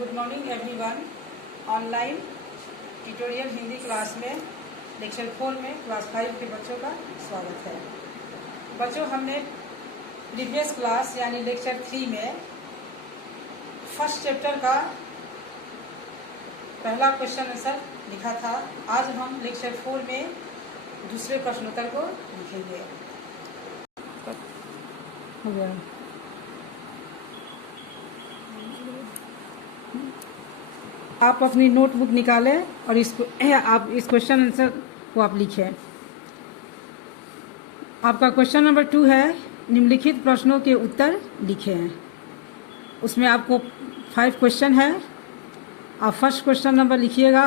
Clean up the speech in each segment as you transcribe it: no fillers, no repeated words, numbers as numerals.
Good morning everyone. Online tutorial Hindi class में lecture 4 में class 5 के बच्चों का स्वागत है। बच्चों, हमने प्रीवियस क्लास यानी लेक्चर 3 में फर्स्ट चैप्टर का पहला क्वेश्चन आंसर लिखा था। आज हम लेक्चर 4 में दूसरे प्रश्नोत्तर को लिखेंगे। हो गया। आप अपनी नोटबुक निकालें और आप इस क्वेश्चन आंसर को आप लिखें। आपका क्वेश्चन नंबर 2 है, निम्नलिखित प्रश्नों के उत्तर लिखें। उसमें आपको 5 क्वेश्चन है। आप फर्स्ट क्वेश्चन नंबर लिखिएगा।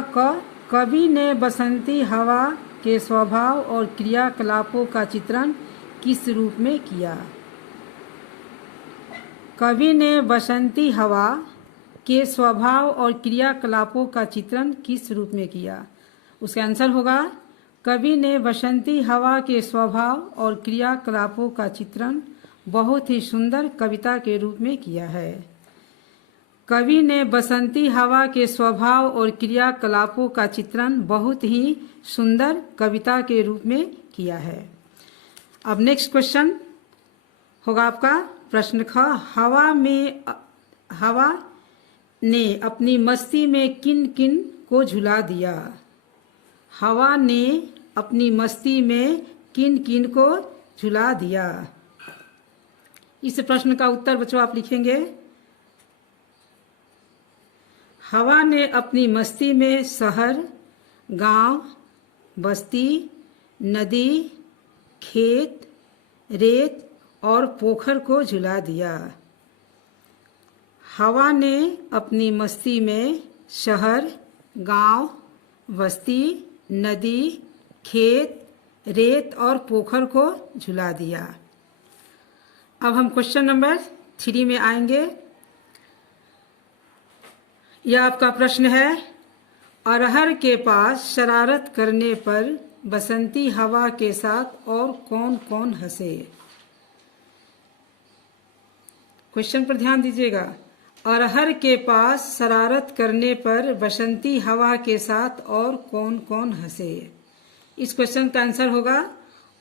कवि ने बसंती हवा के स्वभाव और क्रियाकलापों का चित्रण किस रूप में किया? कवि ने बसंती हवा के स्वभाव और क्रियाकलापों का चित्रण किस रूप में किया? उसका आंसर होगा, कवि ने बसंती हवा के स्वभाव और क्रियाकलापों का चित्रण बहुत ही सुंदर कविता के रूप में किया है। कवि ने बसंती हवा के स्वभाव और क्रियाकलापों का चित्रण बहुत ही सुंदर कविता के रूप में किया है। अब नेक्स्ट क्वेश्चन होगा आपका प्रश्न ख। हवा ने अपनी मस्ती में किन किन को झुला दिया? हवा ने अपनी मस्ती में किन किन को झुला दिया? इस प्रश्न का उत्तर बच्चों आप लिखेंगे। हवा ने अपनी मस्ती में शहर, गांव, बस्ती, नदी, खेत, रेत और पोखर को झुला दिया। हवा ने अपनी मस्ती में शहर, गांव, बस्ती, नदी, खेत, रेत और पोखर को झुला दिया। अब हम क्वेश्चन नंबर 3 में आएंगे। यह आपका प्रश्न है, अरहर के पास शरारत करने पर बसंती हवा के साथ और कौन कौन हंसे? क्वेश्चन पर ध्यान दीजिएगा। अरहर के पास शरारत करने पर बसंती हवा के साथ और कौन कौन हंसे? इस क्वेश्चन का आंसर होगा,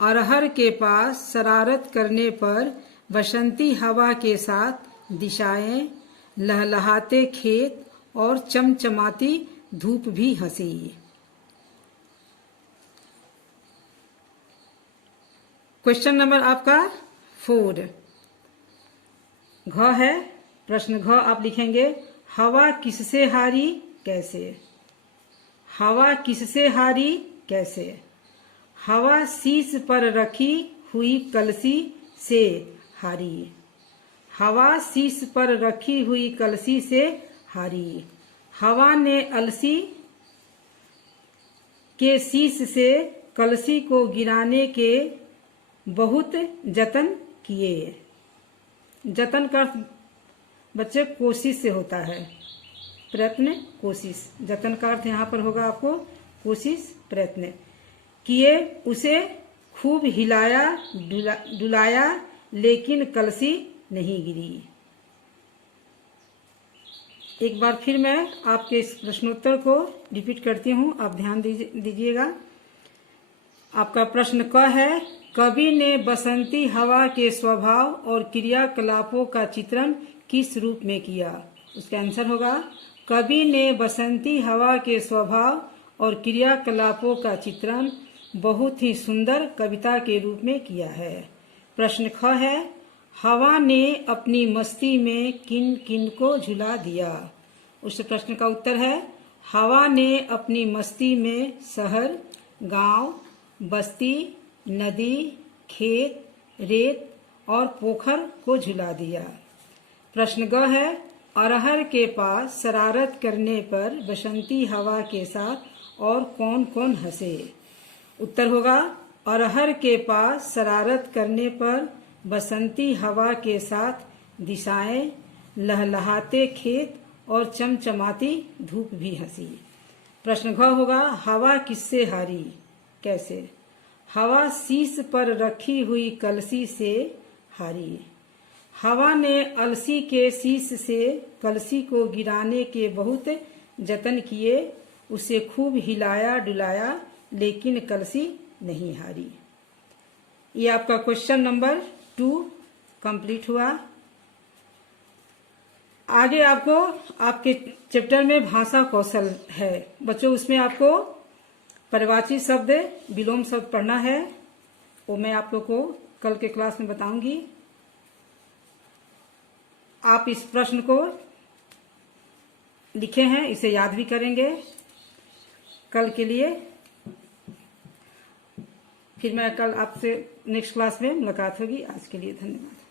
अरहर के पास शरारत करने पर बसंती हवा के साथ दिशाएं, लहलहाते खेत और चमचमाती धूप भी हंसी। क्वेश्चन नंबर आपका 4 घ है। प्रश्न घ आप लिखेंगे, हवा किससे हारी कैसे? हवा किससे हारी कैसे? हवा शीश पर रखी हुई कलसी से हारी। हवा शीश पर रखी हुई कलसी से हारी। हवा ने अलसी के शीश से कलसी को गिराने के बहुत जतन किए। जतन का बच्चे कोशिश से होता है। प्रयत्न, कोशिश। जतन का अर्थ यहाँ पर होगा आपको कोशिश, प्रयत्न किए। उसे खूब हिलाया डुलाया लेकिन कलसी नहीं गिरी। एक बार फिर मैं आपके इस प्रश्नोत्तर को रिपीट करती हूँ, आप ध्यान दीजिएगा। आपका प्रश्न क है, कवि ने बसंती हवा के स्वभाव और क्रियाकलापों का चित्रण किस रूप में किया? उसका आंसर होगा, कवि ने बसंती हवा के स्वभाव और क्रियाकलापों का चित्रण बहुत ही सुंदर कविता के रूप में किया है। प्रश्न ख है, हवा ने अपनी मस्ती में किन किन को झुला दिया? उस प्रश्न का उत्तर है, हवा ने अपनी मस्ती में शहर, गांव, बस्ती, नदी, खेत, रेत और पोखर को झुला दिया। प्रश्न ग है, अरहर के पास शरारत करने पर बसंती हवा के साथ और कौन कौन हंसे? उत्तर होगा, अरहर के पास शरारत करने पर बसंती हवा के साथ दिशाएं, लहलहाते खेत और चमचमाती धूप भी हंसी। प्रश्न घ होगा, हवा किससे हारी कैसे? हवा शीश पर रखी हुई कलसी से हारी। हवा ने अलसी के शीश से कलसी को गिराने के बहुत जतन किए, उसे खूब हिलाया डुलाया, लेकिन कलसी नहीं हारी। ये आपका क्वेश्चन नंबर 2 कंप्लीट हुआ। आगे आपको आपके चैप्टर में भाषा कौशल है बच्चों, उसमें आपको परिवाची शब्द, विलोम शब्द पढ़ना है, वो मैं आप लोग को कल के क्लास में बताऊंगी। आप इस प्रश्न को लिखे हैं, इसे याद भी करेंगे कल के लिए। फिर मैं कल आपसे नेक्स्ट क्लास में मुलाकात होगी। आज के लिए धन्यवाद।